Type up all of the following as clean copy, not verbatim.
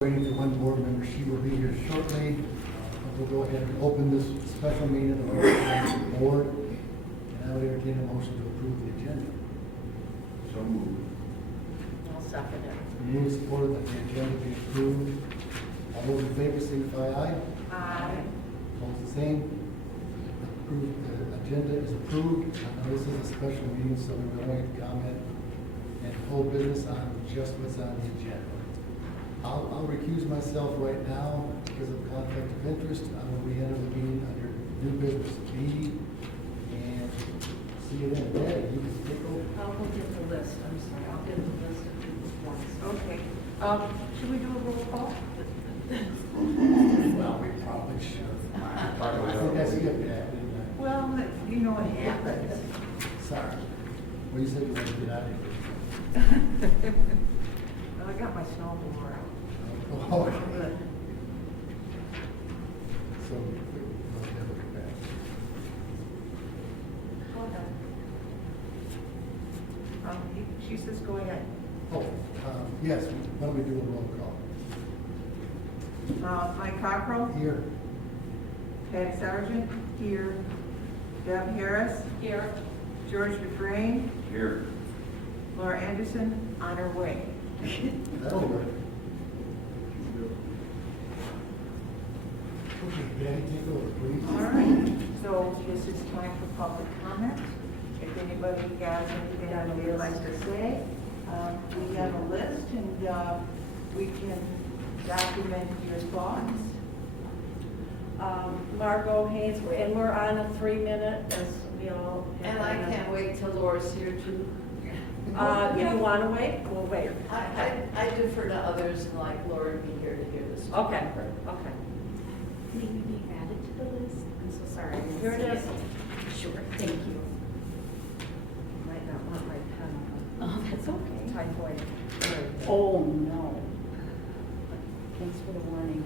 Waiting for one board member, she will be here shortly. We'll go ahead and open this special meeting of the Township Board, and I would entertain a motion to approve the agenda. So moved. I'll second it. Move support that the agenda be approved. All those in favor signify aye. Aye. Opposed, the same. Approved, the agenda is approved. I know this is a special meeting, so we're going to comment and full business on just what's on the agenda. I'll recuse myself right now because of conflict of interest. I will re-enter the meeting under new business B, and see you then. Daddy, you can take over. I'll go get the list, I'm sorry, I'll get the list of people's points. Okay, should we do a roll call? Well, we probably should. I think I skipped that, didn't I? Well, you know what happens. Sorry. Well, you said you wanted to get out of here. Well, I got my snowblower out. Oh, okay. So, we'll never get back. Hold on. She says go ahead. Oh, yes, why don't we do a roll call? Mike Cockrell, Here. Pat Sargent, here. Deb Harris, Here. George Dufresne, Here. Laura Anderson, on her way. That'll work. Okay, Patty, take over, please. All right, so this is time for public comment. If anybody has anything that they'd like to say, we have a list and we can document your thoughts. Margot Haynes, and we're on a 3-minute, as we all. And I can't wait till Laura's here too. Do you want to wait? We'll wait. I defer to others and like Laura to be here to hear this. Okay, okay. May we be added to the list? I'm so sorry. I didn't Here it see is. Sure, thank you. Might not want my pen. Oh, that's okay. Typhoid. Oh, no. Thanks for the warning.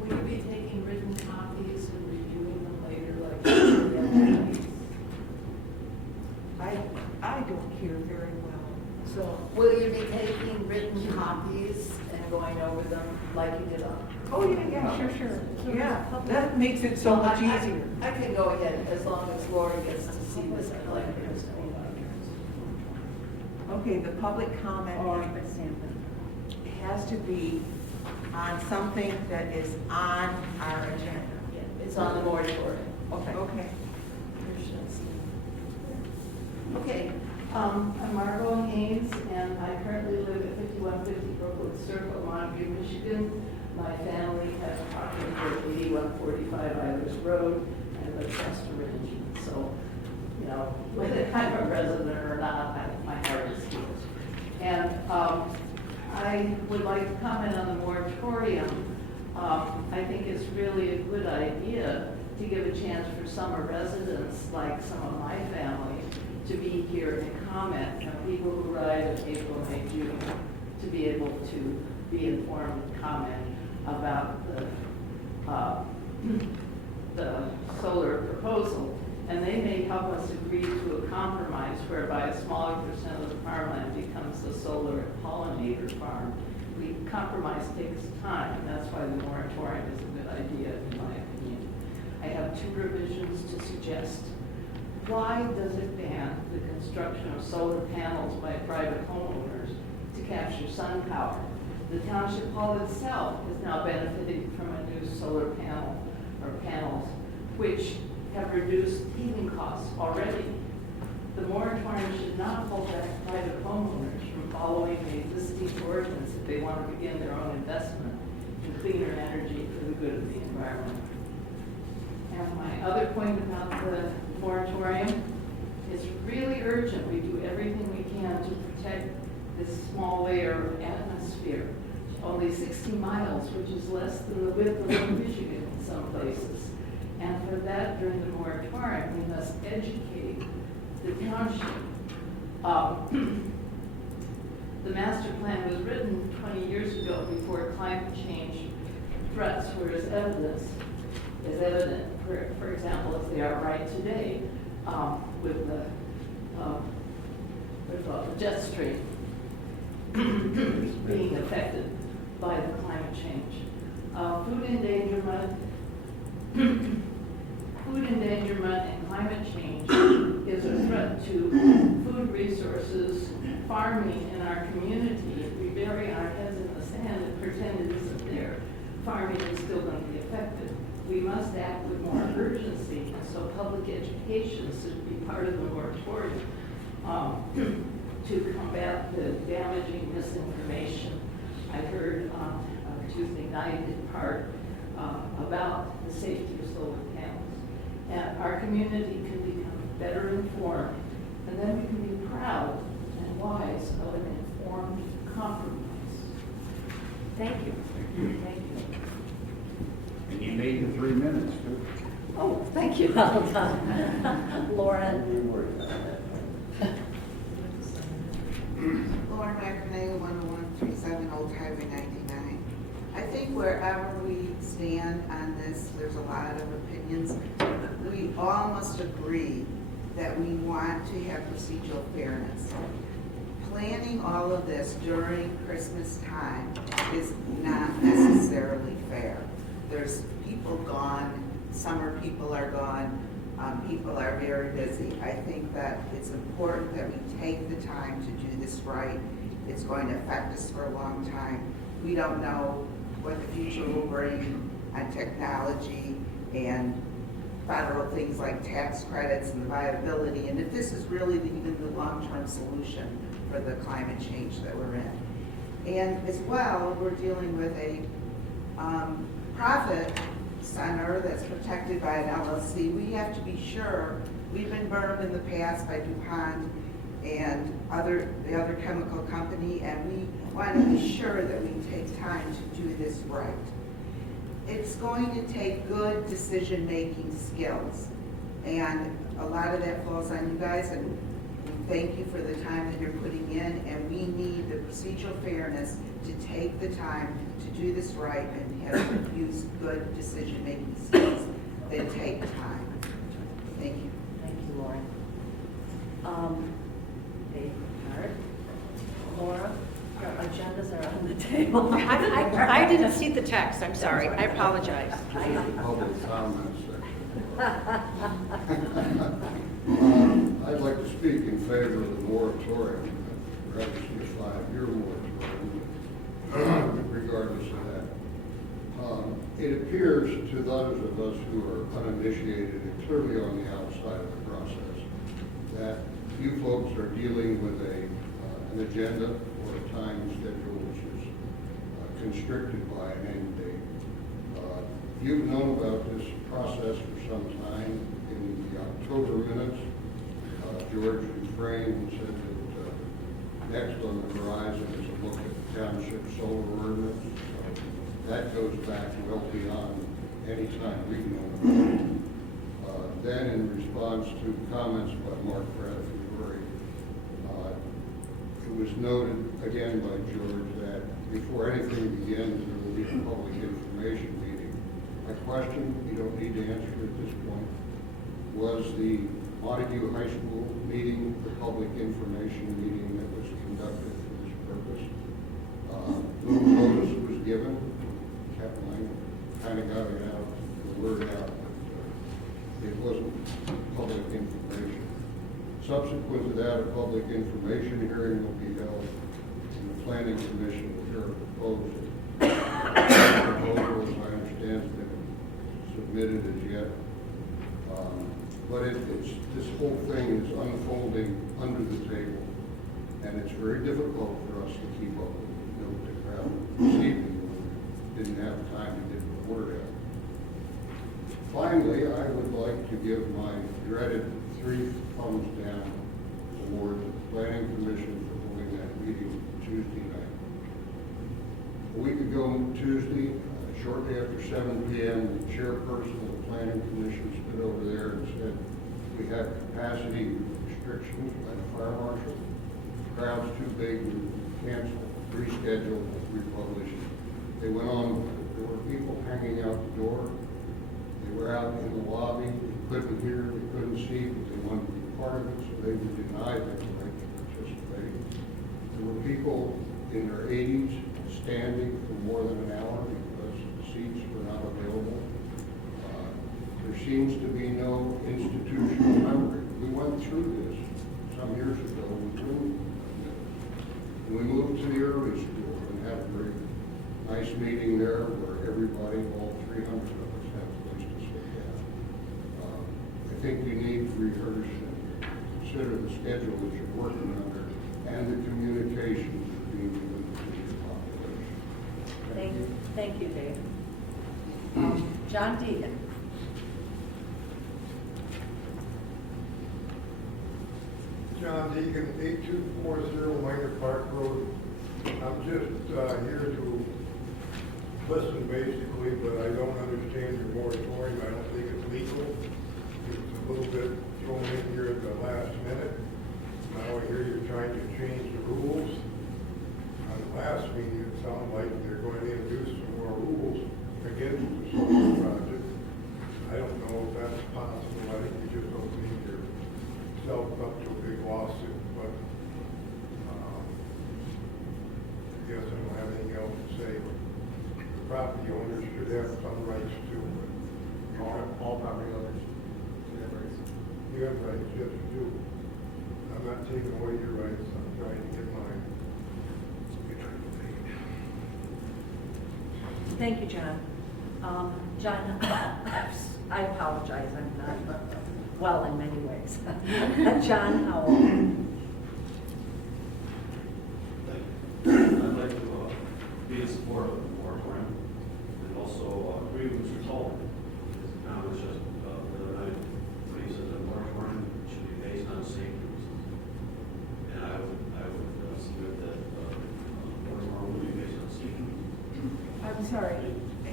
Will you be taking written copies and reviewing them later like? I don't hear very well. So will you be taking written copies and going over them like you did on? Oh, yeah, sure. Yeah, that makes it so much easier. I can go ahead as long as Laura gets to see this. I'd like her to know. Okay, the public comment Oh, but Sam, has to be on something that is on our agenda. It's on the moratorium. Okay. Okay, I'm Margot Haynes, and I currently live at 5150 Brookwood Circle, Montague, Michigan. My family has property at 8145 Eilers Road, and the trust arrangement. So, you know, whether I'm a resident or not, my heart is here. And I would like to comment on the moratorium. I think it's really a good idea to give a chance for summer residents, like some of my family, to be here and comment, people who ride in April, May, June, to be able to be informed and comment about the solar proposal. And they may help us agree to a compromise whereby a smaller percent of the farmland becomes a solar pollinator farm. Compromise takes time, and that's why the moratorium is a good idea, in my opinion. I have 2 revisions to suggest. Why does it ban the construction of solar panels by private homeowners to capture sun power? The township hall itself is now benefiting from a new solar panel or panels, which have reduced heating costs already. The moratorium should not hold back private homeowners from following the existing ordinance if they want to begin their own investment in cleaner energy for the good of the environment. And my other point about the moratorium is really urgent. We do everything we can to protect this small layer of atmosphere. Only 60 miles, which is less than the width of Lake Michigan in some places. And for that, during the moratorium, we must educate the township. The master plan was written 20 years ago before climate change threats were as evident. For example, as they are right today, with the jet stream being affected change. Food endangerment, and climate change is a threat to food resources, farming in our community. If we bury our heads in the sand and pretend it isn't there, farming is still going to be affected. We must act with more urgency, so public education should be part of the moratorium to combat the damaging misinformation. I heard on Tuesday night in part about the safety of solar panels. And our community can become better informed, and then we can be proud and wise of an informed compromise. Thank you. Thank you. And you made the 3 minutes, too. Oh, thank you, well done. Lauren? Lauren McNeil, 10137 Old Highway 99. I think wherever we stand on this, there's a lot of opinions. We all must agree that we want to have procedural fairness. Planning all of this during Christmas time is not necessarily fair. There's people gone, summer people are gone, people are very busy. I think that it's important that we take the time to do this right. It's going to affect us for a long time. We don't know what the future will bring on technology and federal things like tax credits and the viability, and if this is really even the long-term solution for the climate change that we're in. And as well, we're dealing with a profit center that's protected by an LLC. We have to be sure, we've been burned in the past by DuPont and the other chemical company, and we want to be sure that we take time to do this right. It's going to take good decision-making skills, and a lot of that falls on you guys, and we thank you for the time that you're putting in, and we need the procedural fairness to take the time to do this right and use good decision-making skills that take time. Thank you. Thank you, Lauren. Dave, Art, Laura, your agendas are on the table. I didn't see the text, I'm sorry, I apologize. Public comment section. I'd like to speak in favor of the moratorium, rather than a 5-year moratorium, regardless of that. It appears to those of us who are uninitiated and clearly on the outside of the process that you folks are dealing with an agenda or a time schedule which is constricted by an end date. You've known about this process for some time. In the October minutes, George Dufresne said that next on the horizon is a look at the Township solar ordinance. That goes back well beyond any time we've known about it. Then in response to comments by Mark Bradford, it was noted again by George that before anything begins, there will be a public information meeting. My question, you don't need to answer at this point, was the Montague High School meeting, the public information meeting that was conducted for this purpose. Little notice was given. Captain kind of got it out, the word out, but it wasn't public information. Subsequent to that, a public information hearing will be held, and the Planning Commission will hear a proposal. The proposal, as I understand, has been submitted as yet. But this whole thing is unfolding under the table, and it's very difficult for us to keep up with. The crowd this evening didn't have time to get the word out. Finally, I would like to give my dreaded 3 thumbs down award to the Planning Commission for holding that meeting Tuesday night. A week ago Tuesday, shortly after 7 p.m., the chairperson of the Planning Commission stood over there and said, we have capacity restrictions by the fire marshal. The crowd's too big, we cancel, reschedule, republish. They went on with it. There were people hanging out the door. They were out in the lobby. They couldn't hear, they couldn't see, but they wanted to be part of it, so they were denied the right to participate. There were people in their 80s, standing for more than an hour because the seats were not available. There seems to be no institutional memory. We went through this some years ago. We moved to the early school and had a very nice meeting there where everybody, all 300 of us, had a place to sit down. I think we need to rehearse and consider the schedule that you're working under and the communication between you and the senior population. Thank you, Dave. John Deegan. John Deegan, 8240 Minor Park Road. I'm just here to listen basically, but I don't understand your moratorium. I don't think it's legal. It's a little bit thrown in here at the last minute. Now I hear you're trying to change the rules. On the last meeting, it sounded like they're going to introduce some more rules against the solar project. I don't know if that's possible. I think you just opening yourself up to a big lawsuit, but I guess I don't have anything else to say. The property owners should have some rights too. All property owners should have rights. You have rights, yes you do. I'm not taking away your rights, I'm trying to get mine. You're trying to take it. Thank you, John. John, I apologize, I'm not well in many ways. John Howell. I'd like to be in support of the moratorium and also agree with Mr. Tolman. His comment was just the other night when he said the moratorium should be based on safety reasons. And I would submit that moratorium would be based on safety reasons. I'm sorry,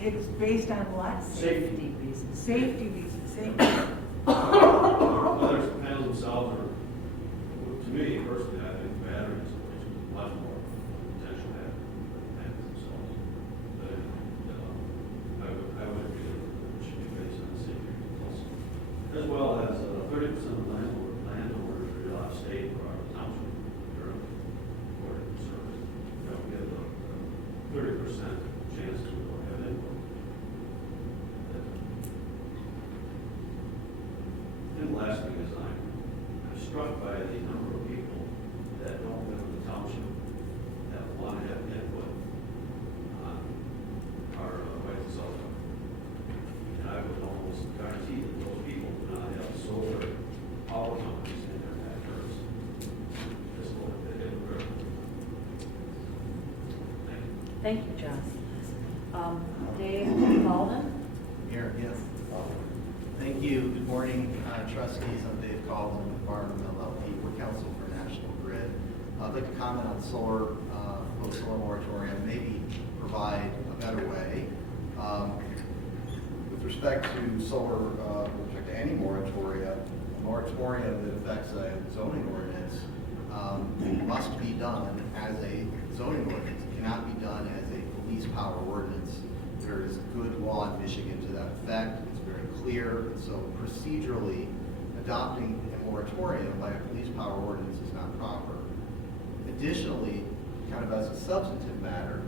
it's based on what? Safety. reasons. Safety reasons, safety. Whether it's the panels themselves or, to me personally, I think battery installation is much more potential than the panels themselves. But I would agree that it should be based on safety reasons also. As well as 30% of landowners are out of state or out of township during the service. You know, we have a 30% chance to have input. And the last thing is I'm struck by the number of people that don't live in the township that want to have input on our right to cell phone. And I would almost guarantee that those people do not have solar power companies in their backyards. That's what they have. Thank you, John. Dave Calden. Here, yes. Thank you. Good morning, trustees. I'm Dave Calden with Barnum LLP. We're counsel for National Grid. I'd like to comment on solar, post-solar moratorium, maybe provide a better way. With respect to solar, with respect to any moratoria, a moratorium that affects a zoning ordinance must be done as a zoning ordinance. It cannot be done as a police power ordinance. There is good law in Michigan to that effect. It's very clear. So procedurally, adopting a moratorium by a police power ordinance is not proper. Additionally, kind of as a substantive matter,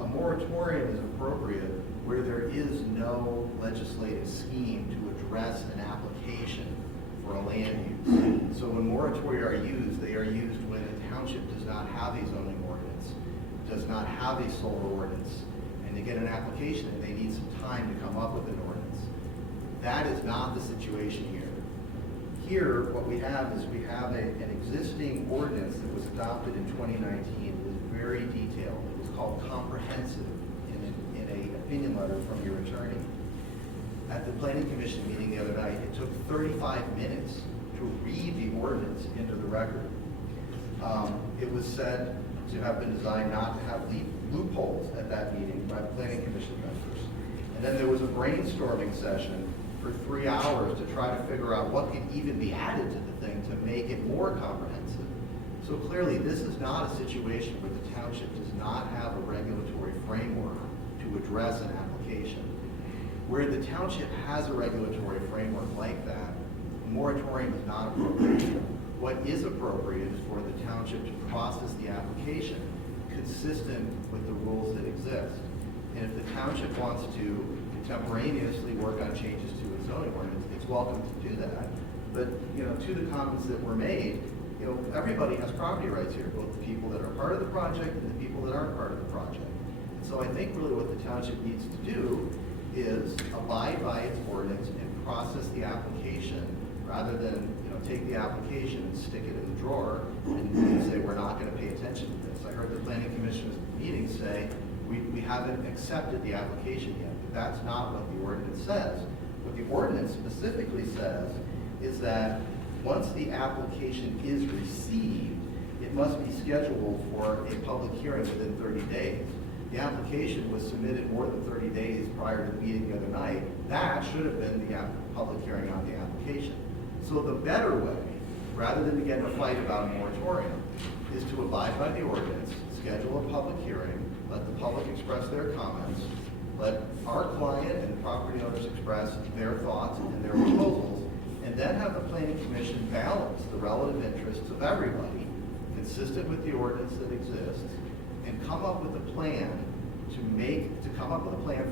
a moratorium is appropriate where there is no legislative scheme to address an application for a land use. So when moratoria are used, they are used when a township does not have a zoning ordinance, does not have a solar ordinance, and they get an application and they need some time to come up with an ordinance. That is not the situation here. Here, what we have is we have an existing ordinance that was adopted in 2019. It was very detailed. It was called comprehensive in an opinion letter from your attorney. At the Planning Commission meeting the other night, it took 35 minutes to read the ordinance into the record. It was said to have been designed not to have loopholes at that meeting by the Planning Commission members. And then there was a brainstorming session for 3 hours to try to figure out what could even be added to the thing to make it more comprehensive. So clearly, this is not a situation where the township does not have a regulatory framework to address an application. Where the township has a regulatory framework like that, a moratorium is not appropriate. What is appropriate is for the township to process the application consistent with the rules that exist. And if the township wants to contemporaneously work on changes to its zoning ordinance, it's welcome to do that. But, you know, to the comments that were made, you know, everybody has property rights here, both the people that are part of the project and the people that aren't part of the project. So I think really what the township needs to do is abide by its ordinance and process the application, rather than, you know, take the application and stick it in the drawer and say, we're not gonna pay attention to this. I heard the planning commission's meeting say, we haven't accepted the application yet, but that's not what the ordinance says. What the ordinance specifically says is that once the application is received, it must be scheduled for a public hearing within 30 days. The application was submitted more than 30 days prior to the meeting the other night. That should have been the public hearing on the application. So the better way, rather than to get in a fight about a moratorium, is to abide by the ordinance, schedule a public hearing, let the public express their comments, let our client and the property owners express their thoughts and their proposals, and then have the planning commission balance the relative interests of everybody, consistent with the ordinance that exists, and come up with a plan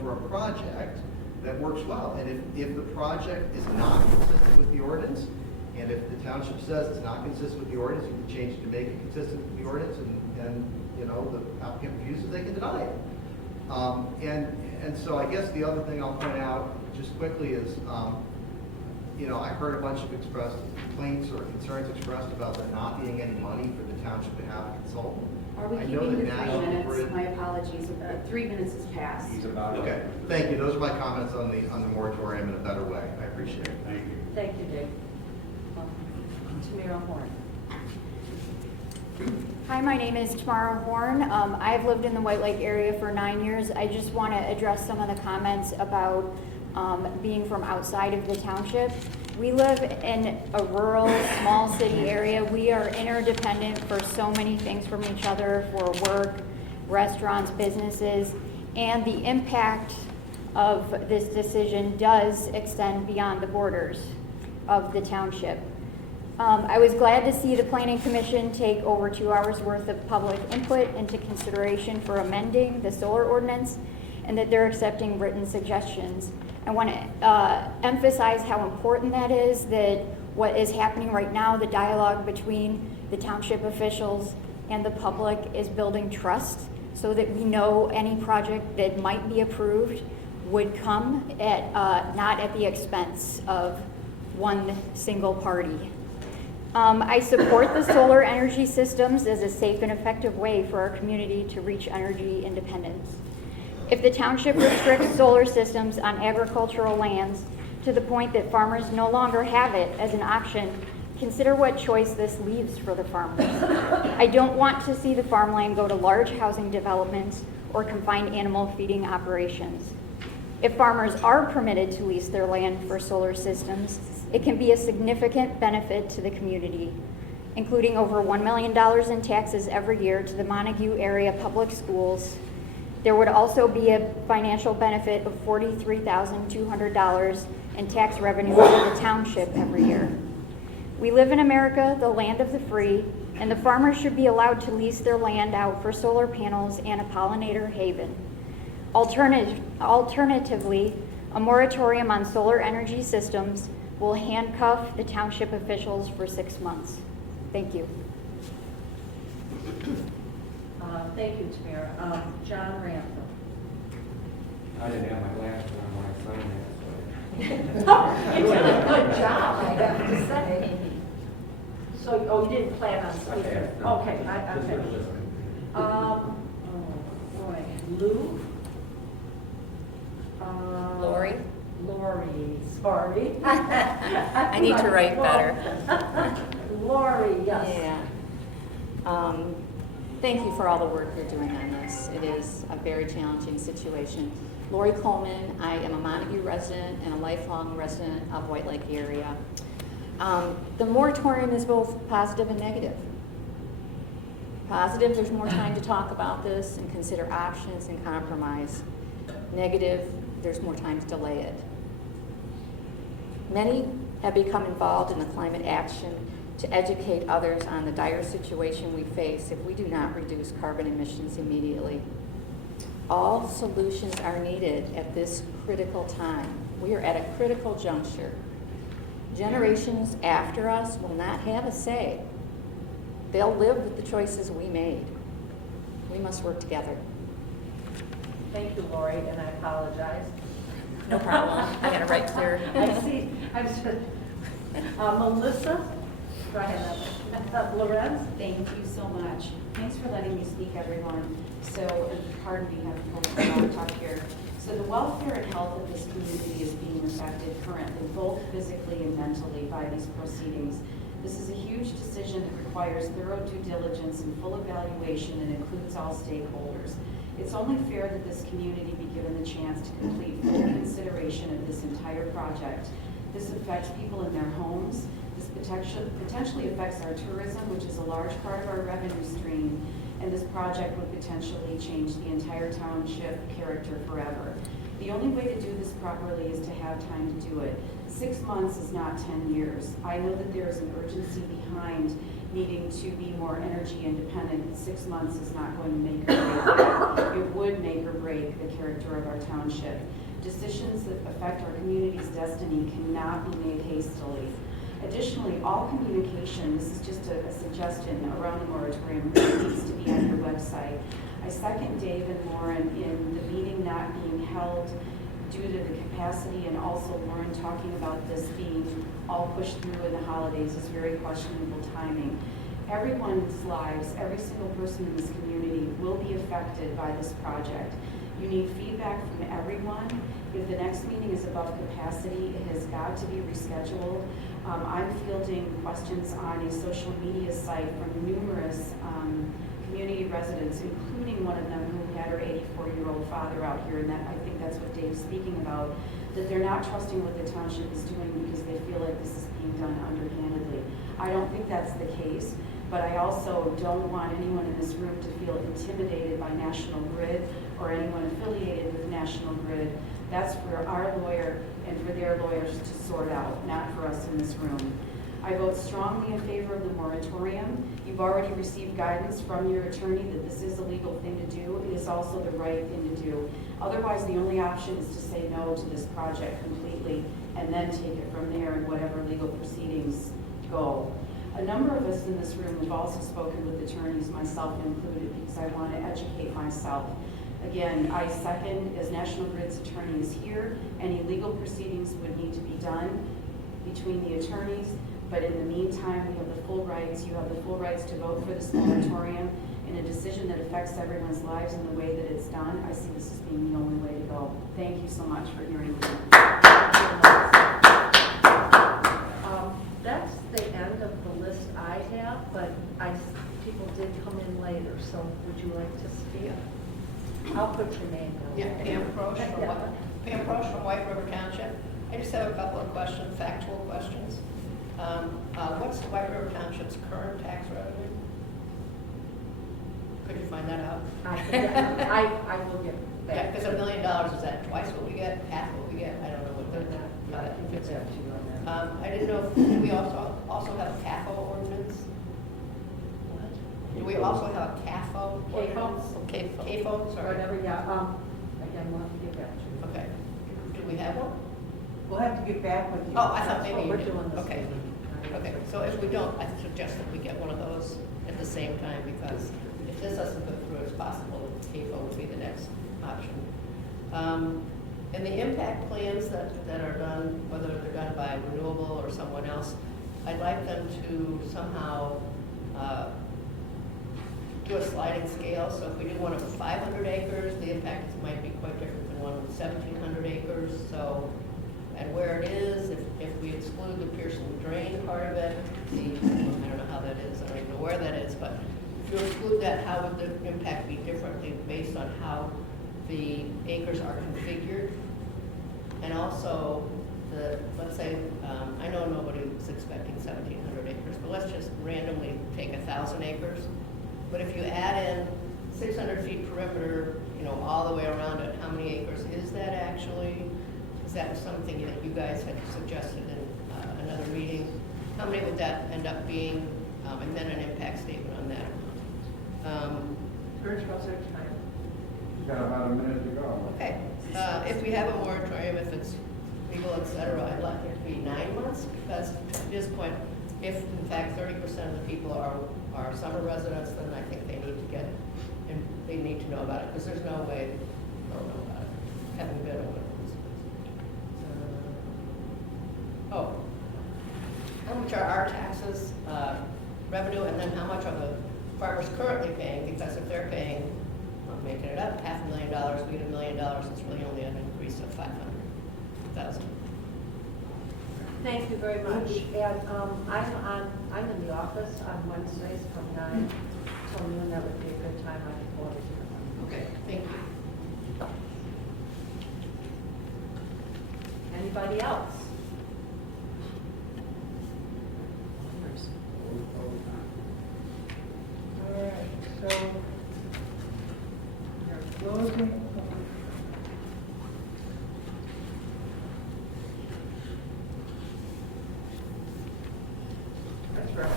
for a project that works well. And if the project is not consistent with the ordinance, and if the township says it's not consistent with the ordinance, you can change it to make it consistent with the ordinance, and you know, the applicant refuses, they can deny it. And so I guess the other thing I'll point out just quickly is, you know, I heard a bunch of complaints or concerns expressed about there not being any money for the township to have a consultant. Are we I know keeping that the 3 National minutes? Grid- My apologies. 3 minutes has passed. Okay, thank you. Those are my comments on the moratorium in a better way. I appreciate it. Thank you. Thank you, Dave. Tamara Horn. Hi, my name is Tamara Horn. I've lived in the White Lake area for 9 years. I just want to address some of the comments about being from outside of the township. We live in a rural, small city area. We are interdependent for so many things from each other, for work, restaurants, businesses, and the impact of this decision does extend beyond the borders of the township. I was glad to see the Planning Commission take over 2 hours worth of public input into consideration for amending the solar ordinance, and that they're accepting written suggestions. I want to emphasize how important that is, that what is happening right now, the dialogue between the township officials and the public is building trust, so that we know any project that might be approved would come at not at the expense of one single party. I support the solar energy systems as a safe and effective way for our community to reach energy independence. If the township restricts solar systems on agricultural lands to the point that farmers no longer have it as an option, consider what choice this leaves for the farmers. I don't want to see the farmland go to large housing developments or confined animal feeding operations. If farmers are permitted to lease their land for solar systems, it can be a significant benefit to the community, including over $1 million in taxes every year to the Montague area public schools. There would also be a financial benefit of $43,200 in tax revenue to the township every year. We live in America, the land of the free, and the farmers should be allowed to lease their land out for solar panels and a pollinator haven. Alternatively, a moratorium on solar energy systems will handcuff the township officials for 6 months. Thank you. Thank you, Tamara. John Rantham. I didn't have my glasses on when I signed You did a good job, I have to say. So, oh, you didn't plan on speaking? Okay, no. Okay, I'm finished. Oh, boy, Lou? Lori? Lori, sorry. I need to write better. Lori, yes. Yeah. Thank you for all the work you're doing on this. It is a very challenging situation. Lori Coleman, I am a Montague resident and a lifelong resident of White Lake area. The moratorium is both positive and negative. Positive, there's more time to talk about this and consider options and compromise. Negative, there's more time to delay it. Many have become involved in the climate action to educate others on the dire situation we face if we do not reduce carbon emissions immediately. All solutions are needed at this critical time. We are at a critical juncture. Generations after us will not have a say. They'll live with the choices we made. We must work together. Thank you, Lori, and I apologize. No problem. I got it right clear. I see, I'm just, Melissa, go ahead, Lorenz. Thank you so much. Thanks for letting me speak, everyone. So, pardon me, I'm talk here. So the welfare and health of this community is being affected currently, both physically and mentally, by these proceedings. This is a huge decision that requires thorough due diligence and full evaluation and includes all stakeholders. It's only fair that this community be given the chance to complete full consideration of this entire project. This affects people in their homes. This potentially affects our tourism, which is a large part of our revenue stream, and this project would potentially change the entire township character forever. The only way to do this properly is to have time to do it. 6 months is not 10 years. I know that there is an urgency behind needing to be more energy independent. 6 months is not going to make or break. It would make or break the character of our township. Decisions that affect our community's destiny cannot be made hastily. Additionally, all communication, this is just a suggestion around the moratorium, really needs to be on your website. I second Dave and Lauren in the meeting not being held due to the capacity, and also Lauren talking about this being all pushed through in the holidays is very questionable timing. Everyone's lives, every single person in this community will be affected by this project. You need feedback from everyone. If the next meeting is above capacity, it has got to be rescheduled. I'm fielding questions on a social media site from numerous community residents, including one of them who had her 84-year-old father out here, and that I think that's what Dave's speaking about, that they're not trusting what the township is doing because they feel like this is being done underhandedly. I don't think that's the case, but I also don't want anyone in this room to feel intimidated by National Grid or anyone affiliated with National Grid. That's for our lawyer and for their lawyers to sort out, not for us in this room. I vote strongly in favor of the moratorium. You've already received guidance from your attorney that this is a legal thing to do. It is also the right thing to do. Otherwise, the only option is to say no to this project completely and then take it from there in whatever legal proceedings go. A number of us in this room have also spoken with attorneys, myself included, because I want to educate myself. Again, I second, as National Grid's attorney is here, any legal proceedings would need to be done between the attorneys, but in the meantime, we have the full rights, you have the full rights to vote for this moratorium in a decision that affects everyone's lives in the way that it's done. I see this as being the only way to go. Thank you so much for hearing me. That's the end of the list I have, but people did come in later, so would you like to speak? I'll put your name down. Yeah, Pam Prosch from White River Township. I just have a couple of questions, factual questions. What's the White River Township's current tax revenue? Could you find that out? I will get back. Yeah, because $1 million, is that twice what we get, half what we get? I don't know what that is. I can get back to you on that. I didn't know, do we also have a CAFO ordinance? Do we also have a CAFO ordinance? CAFO, sorry. Whatever, yeah, again, we'll have to get back to you. Okay. Do we have one? We'll have to get back with you. Oh, I thought That's maybe what you we're did. doing this Okay. evening. Okay, so if we don't, I suggest that we get one of those at the same time, because if this doesn't go through, it's possible that CAFO would be the next option. And the impact plans that are done, whether they're done by renewable or someone else, I'd like them to somehow do a sliding scale. So if we do one of 500 acres, the impacts might be quite different than one with 1,700 acres. So, and where it is, if we exclude the Pearson drain part of it, I don't know how that is, I don't even know where that is, but if you exclude that, how would the impact be differently based on how the acres are configured? And also, let's say, I know nobody was expecting 1,700 acres, but let's just randomly take 1,000 acres. But if you add in 600 feet perimeter, all the way around it, how many acres is that actually? Is that something that you guys had suggested in another meeting? How many would that end up being? And then an impact statement on that. George, how's our time? You've got about a minute to go. Okay, if we have a moratorium, if it's legal, et cetera, I'd like it to be 9 months, because at this point, if in fact 30% of the people are summer residents, then I think they need to get, and they need to know about it, because there's no way they'll know about it, having been a winter resident. Oh, how much are our taxes, revenue, and then how much are the farmers currently paying? Because if they're paying, I'm making it up, $500,000, we get $1 million, it's really only an increase of 500,000. Thank you very much. And I'm in the office on Wednesdays from 9 till noon. That would be a good time. I can go over to them. Okay, thank you. Anybody else? All right, so we're closing. That's right.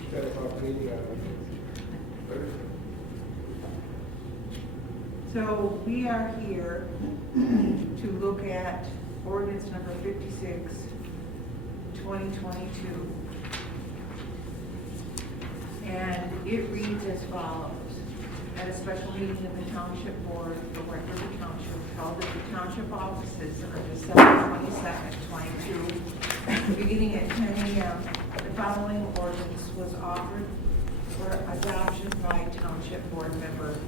Instead of meeting So we are here to look at ordinance number 56, 2022. And it reads as follows. At a special meeting of the Township Board for White River Township held at the Township offices on December 22nd, 22, beginning at 10 a.m., the following ordinance was offered for adoption by Township Board member.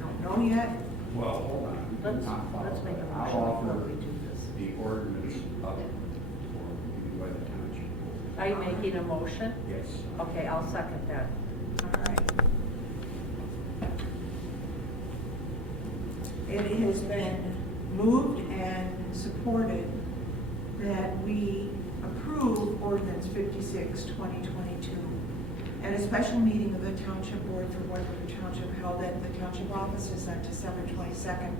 Don't know yet. Well, hold on. Let's make a I'll motion offer before we do this. the ordinance up for review by the township. Are you making a motion? Yes. Okay, I'll second that. All right. It has been moved and supported that we approve ordinance 56, 2022 at a special meeting of the Township Board for White River Township held at the Township offices on December 22nd,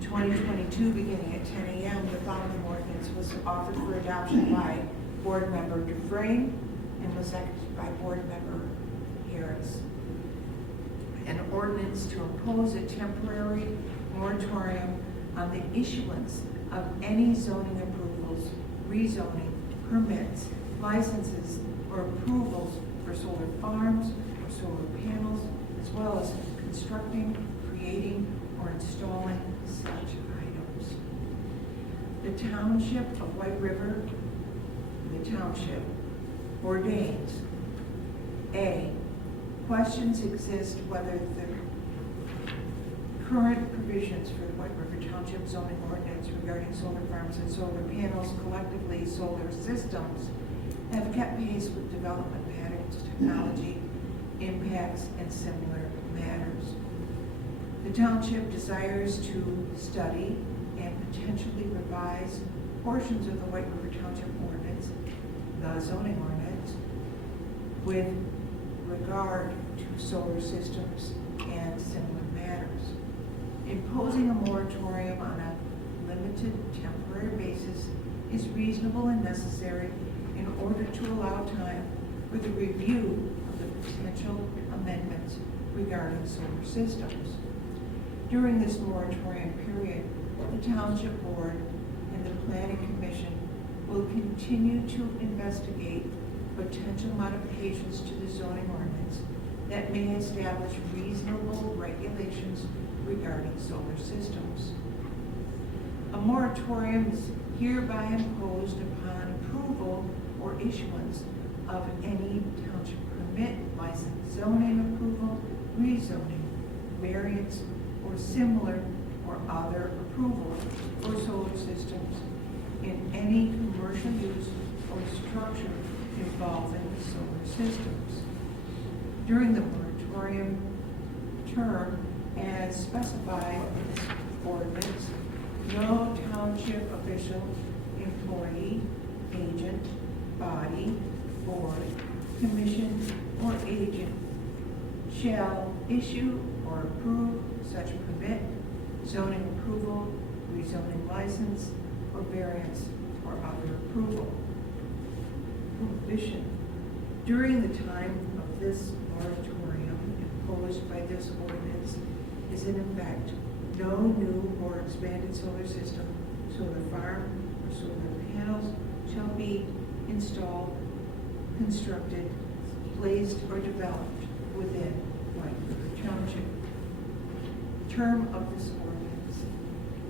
2022, beginning at 10 a.m. The following ordinance was offered for adoption by Board Member Dufresne and was seconded by Board Member Harris. An ordinance to impose a temporary moratorium on the issuance of any zoning approvals, rezoning, permits, licenses, or approvals for solar farms or solar panels, as well as constructing, creating, or installing such items. The Township of White River, the Township, ordains: A, questions exist whether the current provisions for the White River Township zoning ordinance regarding solar farms and solar panels, collectively solar systems, have kept pace with development patterns, technology, impacts, and similar matters. The Township desires to study and potentially revise portions of the White River Township ordinance, the zoning ordinance, with regard to solar systems and similar matters. Imposing a moratorium on a limited temporary basis is reasonable and necessary in order to allow time for the review of the potential amendments regarding solar systems. During this moratorium period, the Township Board and the Planning Commission will continue to investigate potential modifications to the zoning ordinance that may establish reasonable regulations regarding solar systems. A moratorium is hereby imposed upon approval or issuance of any township permit, license, zoning approval, rezoning, variance, or similar or other approval for solar systems in any commercial use or structure involving solar systems. During the moratorium term as specified in this ordinance, no township official, employee, agent, body, board, commission, or agent shall issue or approve such permit, zoning approval, rezoning license, or for variance or other approval. Prohibition. During the time of this moratorium imposed by this ordinance is in effect, no new or expanded solar system, solar farm, or solar panels shall be installed, constructed, placed, or developed within White River Township. Term of this ordinance.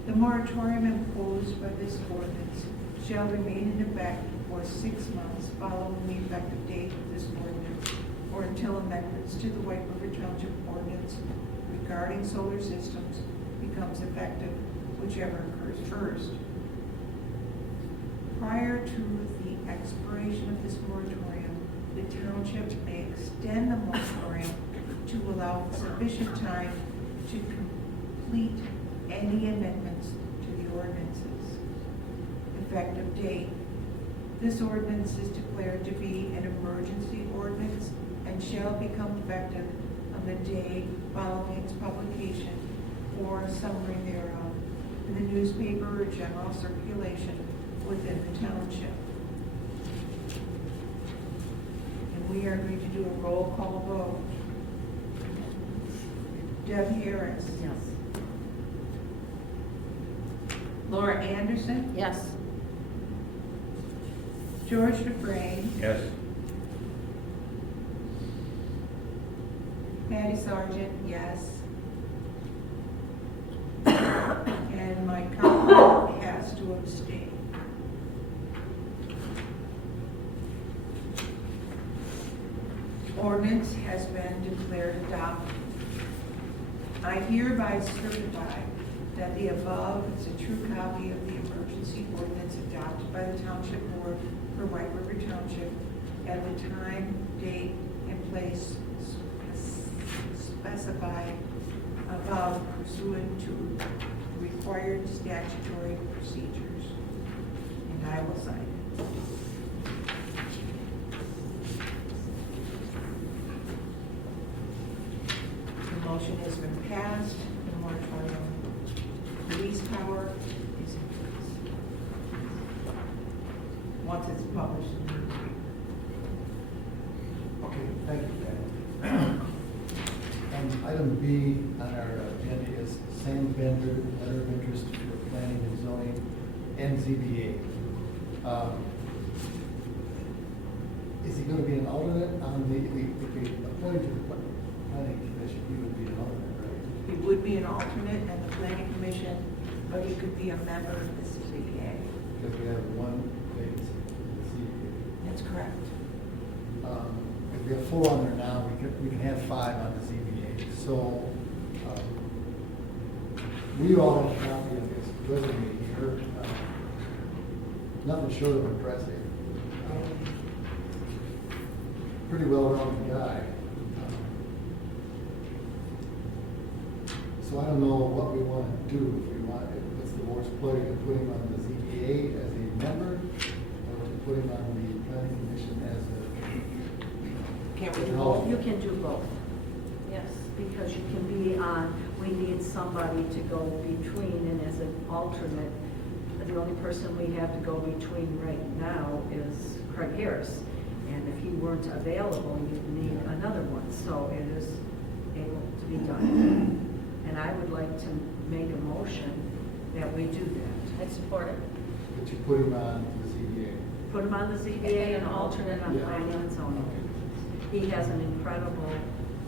The moratorium imposed by this ordinance shall remain in effect for 6 months following the effective date of this ordinance, or until amendments to the White River Township ordinance regarding solar systems becomes effective, whichever occurs first. Prior to the expiration of this moratorium, the township may extend the moratorium to allow sufficient time to complete any amendments to the ordinances. Effective date. This ordinance is declared to be an emergency ordinance and shall become effective on the day following its publication or a summary thereof in the newspaper or general circulation within the township. And we are going to do a roll call vote. Deb Harris. Yes. Laura Anderson. Yes. George DeFrain. Yes. Patty Sargent, yes. And Mike Conklin has to abstain. Ordinance has been declared adopted. I hereby certify that the above is a true copy of the emergency ordinance adopted by the Township Board for White River Township at the time, date, and place specified above pursuant to required statutory procedures. And I will sign it. The motion has been passed. The moratorium police power is in place. Once it's published in the newspaper. Okay, thank you, Patty. Item B on our agenda is Sam Bender, letter of interest for planning and zoning and ZBA. Is he going to be an alternate on according to the planning commission, he would be an alternate, right? He would be an alternate at the planning commission, but he could be a member of the ZBA. Because we have one vacancy in the ZBA. That's correct. If we have 4 on there now, we can have 5 on the ZBA. So, we all have a copy of this resume here. Nothing short of impressive. Pretty well-rounded guy. So I don't know what we want to do. If we want, if it's the board's pleasure to put him on the ZBA as a member, or to put him on the planning commission as a. Can't we do both? You can do both. Yes, because you can be on, we need somebody to go between, and as an alternate, the only person we have to go between right now is Craig Harris. And if he weren't available, you'd need another one, so it is able to be done. And I would like to make a motion that we do that. I support it. That you put him on the ZBA. Put him on the ZBA and alternate on Yeah. planning and zoning. He has an incredible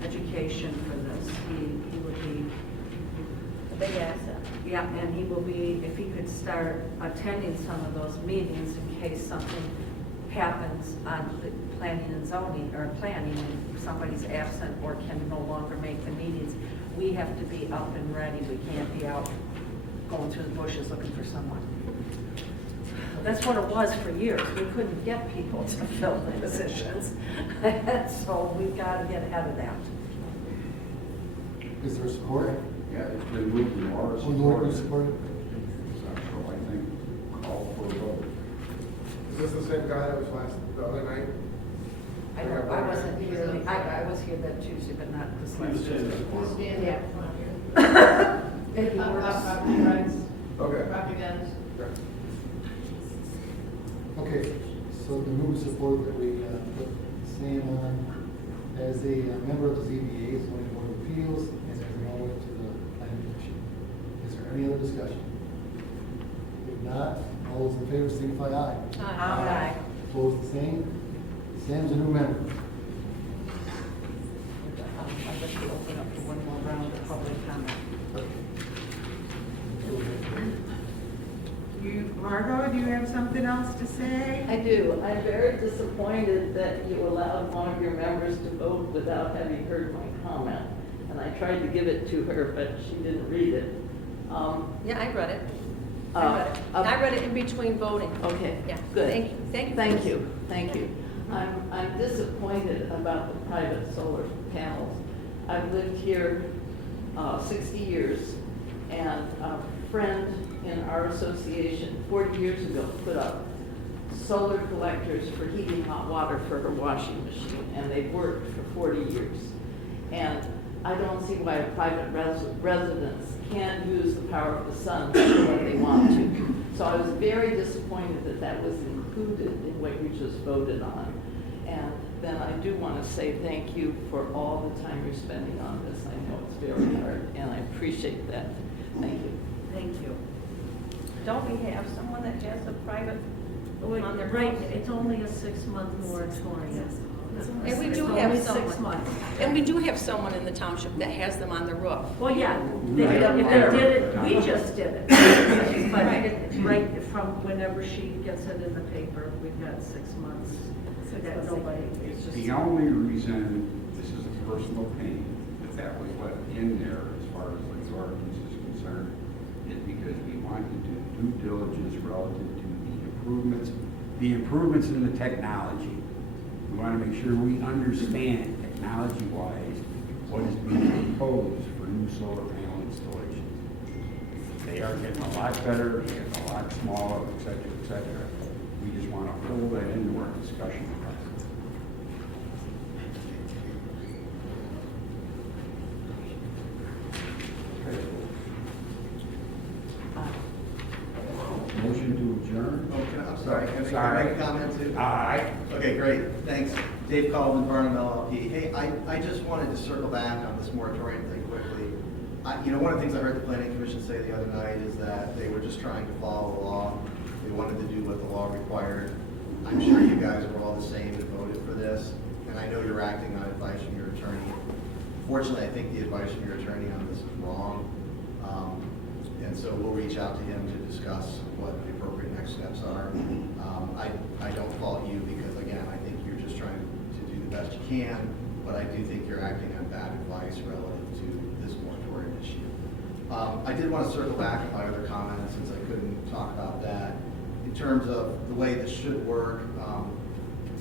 education for this. He would be, A big asset. yeah, and he will be, if he could start attending some of those meetings in case something happens on the planning and zoning, or planning, and somebody's absent or can no longer make the meetings, we have to be up and ready. We can't be out going through the bushes looking for someone. That's what it was for years. We couldn't get people to fill the positions. So we've got to get ahead of that. Is there support? Yeah, it's been moved to our Will Lord support it? So I think call for a vote. Is this the same guy that was the other night? I know, I wasn't here, I was here that Tuesday, but not this He was last saying Tuesday. that We'll stand Yeah. up front here. Maybe Up, worse. property rights, Okay. property guns. Okay. Okay, so the move support that we put Sam on as a member of the ZBA, zoning board of appeals, and as an alternate to the planning commission. Is there any other discussion? If not, all those in favor signify aye. Aye. Opposed, the same. Sam's a new member. I'd like to open up for one more round of public comment. Margot, do you have something else to say? I do. I'm very disappointed that you allowed one of your members to vote without having heard my comment. And I tried to give it to her, but she didn't read it. Yeah, I read it. I read it in between voting. Okay, Yeah. good. Thank you. Thank you. Thank you, thank you. I'm disappointed about the private solar panels. I've lived here 60 years, and a friend in our association 40 years ago put up solar collectors for heating hot water for her washing machine, and they've worked for 40 years. And I don't see why private residents can't use the power of the sun for what they want to. So I was very disappointed that that was included in what you just voted on. And then I do want to say thank you for all the time you're spending on this. I know it's very hard, and I appreciate that. Thank you. Thank you. Don't we have someone that has a private on their Right, house? it's only a 6-month moratorium. And we do It's have only someone. 6 months. And we do have someone in the township that has them on the roof. Well, yeah, if they did it, we just did it. But right from whenever she gets it in the paper, we've got 6 months. That nobody, it's just. The only reason, this is a personal opinion, that was left in there as far as the ordinance is concerned, is because we wanted to do due diligence relative to the improvements in the technology. We want to make sure we understand technology-wise what is being proposed for new solar panel installations. They are getting a lot better, they're getting a lot smaller, et cetera, et cetera. We just want to pull that into our discussion process. Motion to adjourn? Oh, I'm sorry, can Sorry. I make a comment too? Aye. Okay, great, thanks. Dave Coleman, Barnum LLP. Hey, I just wanted to circle back on this moratorium thing quickly. One of the things I heard the planning commission say the other night is that they were just trying to follow the law. They wanted to do what the law required. I'm sure you guys were all the same that voted for this, and I know you're acting on advice from your attorney. Fortunately, I think the advice from your attorney on this is wrong. And so we'll reach out to him to discuss what the appropriate next steps are. I don't fault you because, again, I think you're just trying to do the best you can, but I do think you're acting on bad advice relative to this moratorium issue. I did want to circle back on my other comments since I couldn't talk about that. In terms of the way this should work,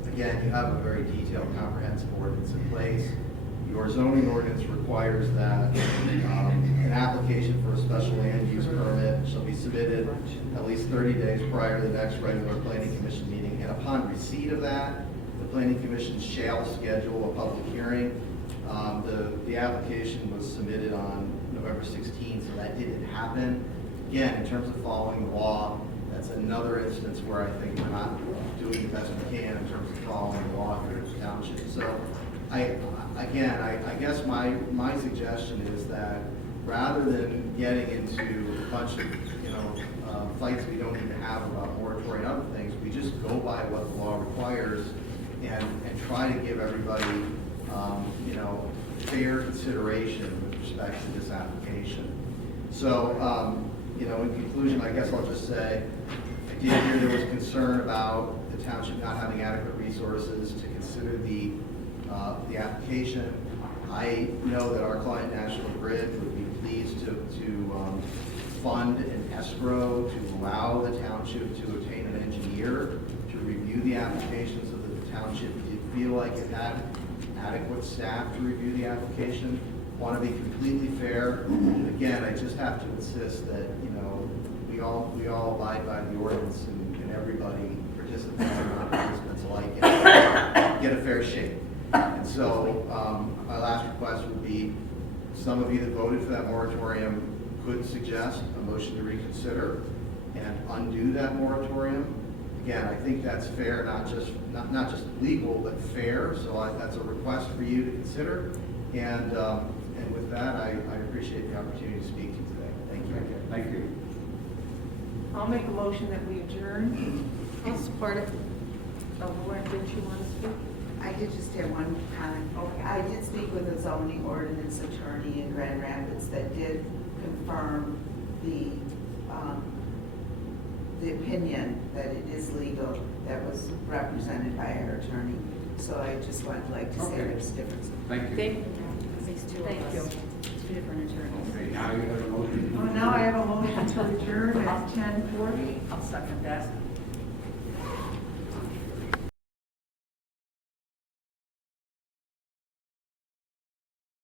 again, you have a very detailed, comprehensive ordinance in place. Your zoning ordinance requires that an application for a special land use permit shall be submitted at least 30 days prior to the next regular planning commission meeting. And upon receipt of that, the planning commission shall schedule a public hearing. The application was submitted on November 16th, so that didn't happen. Again, in terms of following the law, that's another instance where I think we're not doing the best we can in terms of following the law here at the township. So I guess my suggestion is that rather than getting into a bunch of, fights we don't need to have about moratorium and other things, we just go by what the law requires and try to give everybody, fair consideration with respect to this application. So, in conclusion, I guess I'll just say, I did hear there was concern about the township not having adequate resources to consider the application. I know that our client, National Grid, would be pleased to fund an escrow to allow the township to obtain an engineer to review the application so that the township did feel like it had adequate staff to review the application. Want to be completely fair. Again, I just have to insist that, we all abide by the ordinance and everybody, participants and non-participants alike, get a fair shake. And so my last request would be, some of you that voted for that moratorium could suggest a motion to reconsider and undo that moratorium. Again, I think that's fair, not just legal, but fair, so that's a request for you to consider. And with that, I appreciate the opportunity to speak to you today. Thank you. Thank you. I'll make a motion that we adjourn. I'll support it. Oh, Lauren, did you want to speak? I did just have one comment. Okay. I did speak with a zoning ordinance attorney in Grand Rapids that did confirm the opinion that it is legal that was represented by our attorney. So I just would like to say Okay. there's a difference. Thank you. These two Thank of you. us, two different attorneys. Okay, now you have a motion. Oh, now I have a motion to adjourn at 10:40. I'll second that.